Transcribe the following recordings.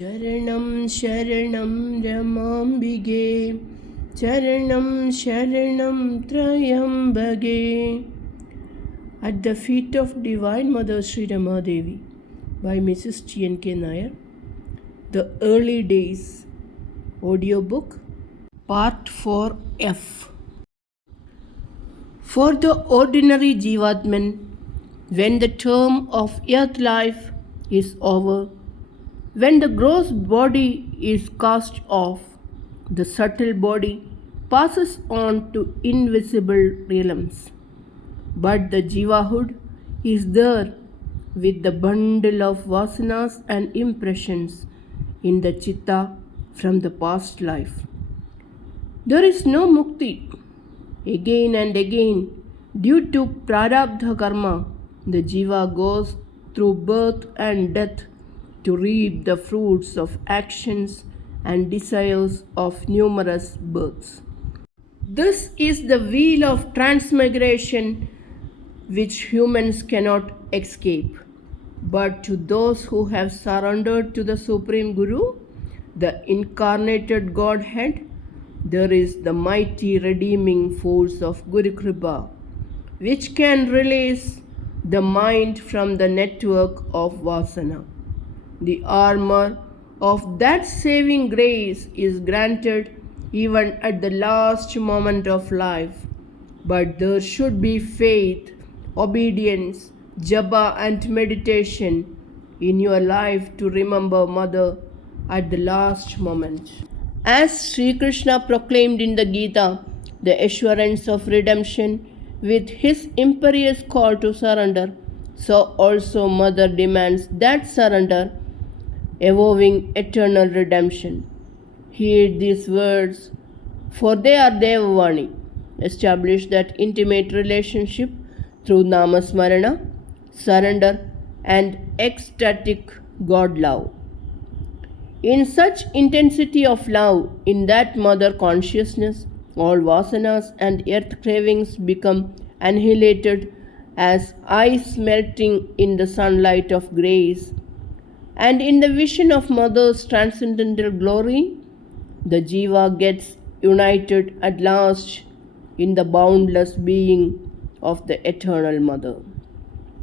शरणं शरणं रमाम्बिगे शरणं शरणं त्र्यम्बके. At the feet of Divine Mother Sree Rama Devi by Mrs. T.N.K Nair. The Early Days Audiobook Part-4 F. For the ordinary Jivatman, when the term of earth life is over, when the gross body is cast off, the subtle body passes on to invisible realms. But the Jivahood is there with the bundle of vasanas and impressions in the chitta from the past life. There is no mukti. Again and again, due to prarabdha karma, the Jiva goes through birth and death to reap the fruits of actions and desires of numerous births. This is the wheel of transmigration which humans cannot escape. But to those who have surrendered to the Supreme Guru, the incarnated Godhead, there is the mighty redeeming force of Guru Kripa, which can release the mind from the network of Vasana. The armor of that saving grace is granted even at the last moment of life. But there should be faith, obedience, japa and meditation in your life to remember Mother at the last moment. As Sri Krishna proclaimed in the Gita the assurance of redemption with his imperious call to surrender, so also Mother demands that surrender, evolving eternal redemption. Heed these words, for they are Devavani. Establish that intimate relationship through Namasmarana, surrender, and ecstatic God love. In such intensity of love, in that Mother consciousness, all vasanas and earth cravings become annihilated as ice melting in the sunlight of grace. And in the vision of Mother's transcendental glory, the Jiva gets united at last in the boundless being of the eternal Mother.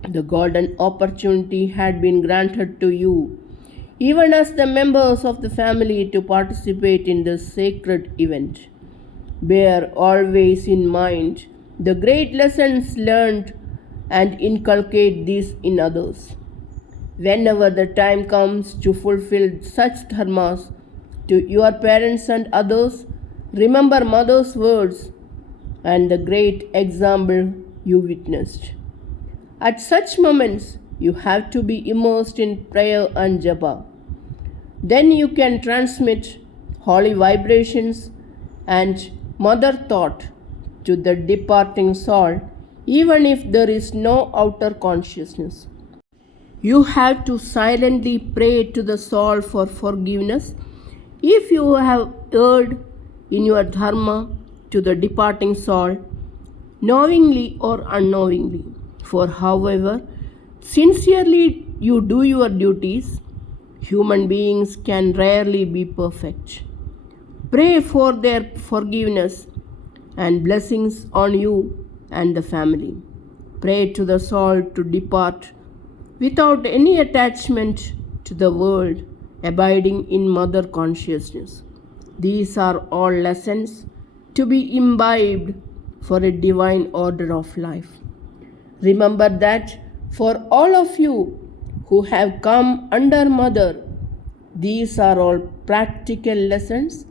The golden opportunity had been granted to you, even as the members of the family, to participate in this sacred event. Bear always in mind the great lessons learned and inculcate these in others. Whenever the time comes to fulfill such dharmas to your parents and others, remember Mother's words and the great example you witnessed. At such moments, you have to be immersed in prayer and japa. Then you can transmit holy vibrations and Mother thought to the departing soul, even if there is no outer consciousness. You have to silently pray to the soul for forgiveness if you have erred in your dharma to the departing soul, knowingly or unknowingly. For however sincerely you do your duties, human beings can rarely be perfect. Pray for their forgiveness and blessings on you and the family. Pray to the soul to depart without any attachment to the world, abiding in Mother consciousness. These are all lessons to be imbibed for a divine order of life. Remember that for all of you who have come under Mother, these are all practical lessons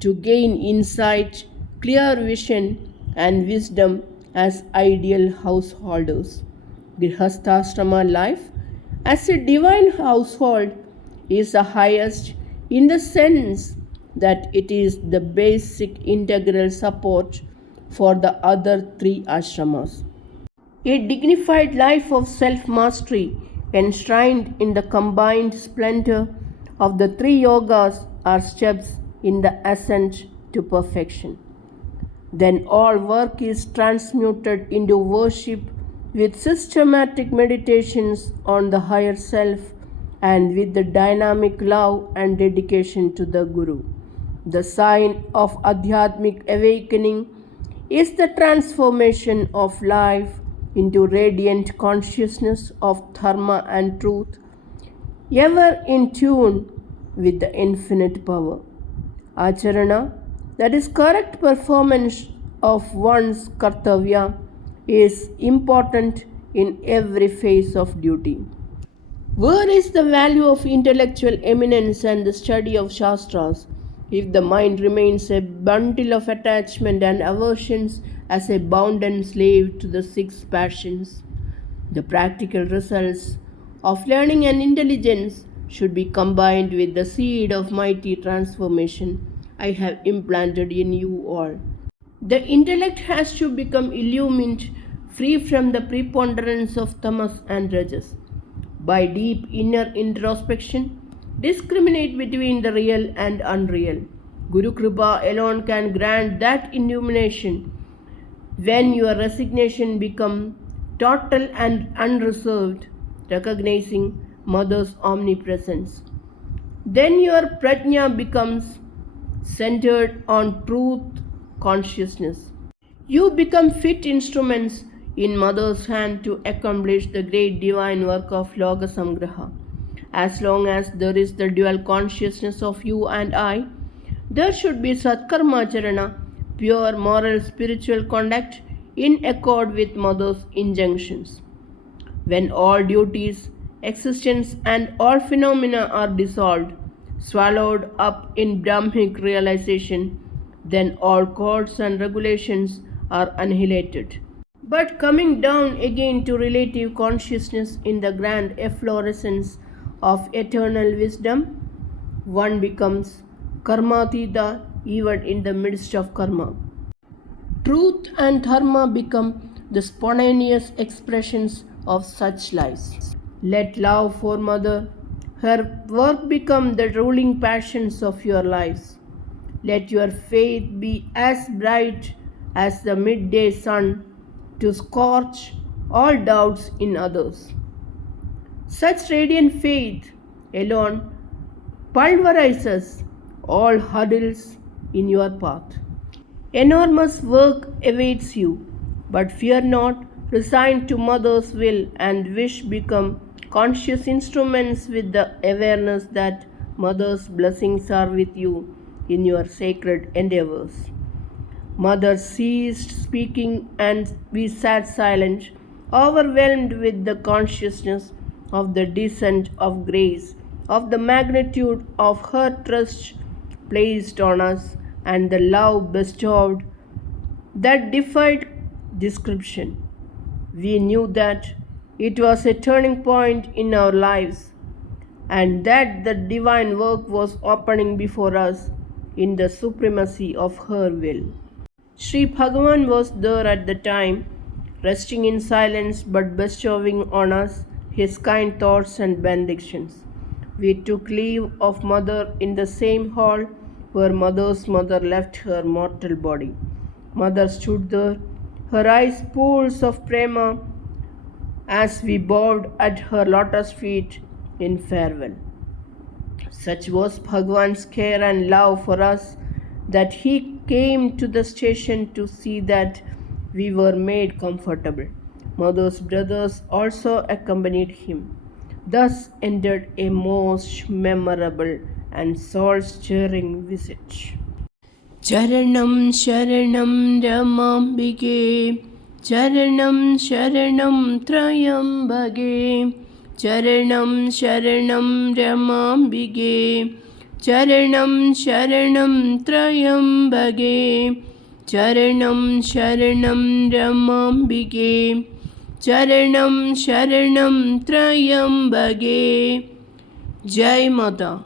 to gain insight, clear vision, and wisdom as ideal householders. Grihasthashrama life as a divine household is the highest in the sense that it is the basic integral support for the other three ashramas. A dignified life of self-mastery enshrined in the combined splendor of the three yogas are steps in the ascent to perfection. Then all work is transmuted into worship with systematic meditations on the higher self and with the dynamic love and dedication to the Guru. The sign of Adhyatmic awakening is the transformation of life into radiant consciousness of Dharma and truth, ever in tune with the infinite power. Acharana, that is correct performance of one's kartavya, is important in every phase of duty. Where is the value of intellectual eminence and the study of Shastras if the mind remains a bundle of attachment and aversions as a bounden slave to the six passions? The practical results of learning and intelligence should be combined with the seed of mighty transformation I have implanted in you all. The intellect has to become illumined, free from the preponderance of tamas and rajas. By deep inner introspection, discriminate between the real and unreal. Guru Kripa alone can grant that illumination. When your resignation becomes total and unreserved, recognizing Mother's omnipresence, then your prajna becomes centered on truth consciousness. You become fit instruments in Mother's hand to accomplish the great divine work of Loka Samgraha. As long as there is the dual consciousness of you and I, there should be Satkarmacharana, pure moral spiritual conduct in accord with Mother's injunctions. When all duties, existence, and all phenomena are dissolved, swallowed up in Brahmic realization, then all codes and regulations are annihilated. But coming down again to relative consciousness in the grand efflorescence of eternal wisdom, one becomes karmatita even in the midst of karma. Truth and dharma become the spontaneous expressions of such lives. Let love for Mother, her work become the ruling passions of your lives. Let your faith be as bright as the midday sun to scorch all doubts in others. Such radiant faith alone pulverizes all hurdles in your path. Enormous work awaits you, but fear not, resigned to Mother's will and wish become conscious instruments with the awareness that Mother's blessings are with you in your sacred endeavors. Mother ceased speaking and we sat silent, overwhelmed with the consciousness of the descent of grace, of the magnitude of her trust placed on us, and the love bestowed that defied description. We knew that it was a turning point in our lives and that the divine work was opening before us in the supremacy of her will. Sri Bhagavan was there at the time, resting in silence but bestowing on us his kind thoughts and benedictions. We took leave of Mother in the same hall where Mother's mother left her mortal body. Mother stood there, her eyes pools of prema, as we bowed at her lotus feet in farewell. Such was Bhagavan's care and love for us that he came to the station to see that we were made comfortable. Mother's brothers also accompanied him. Thus ended a most memorable and soul-stirring visit. Charanam Sharanam Ramambike, Charanam Sharanam Trayambage, Charanam Sharanam Ramambike, Charanam Sharanam Trayambage, Charanam Sharanam Ramambike, Charanam Sharanam Trayambage. Jai Mata.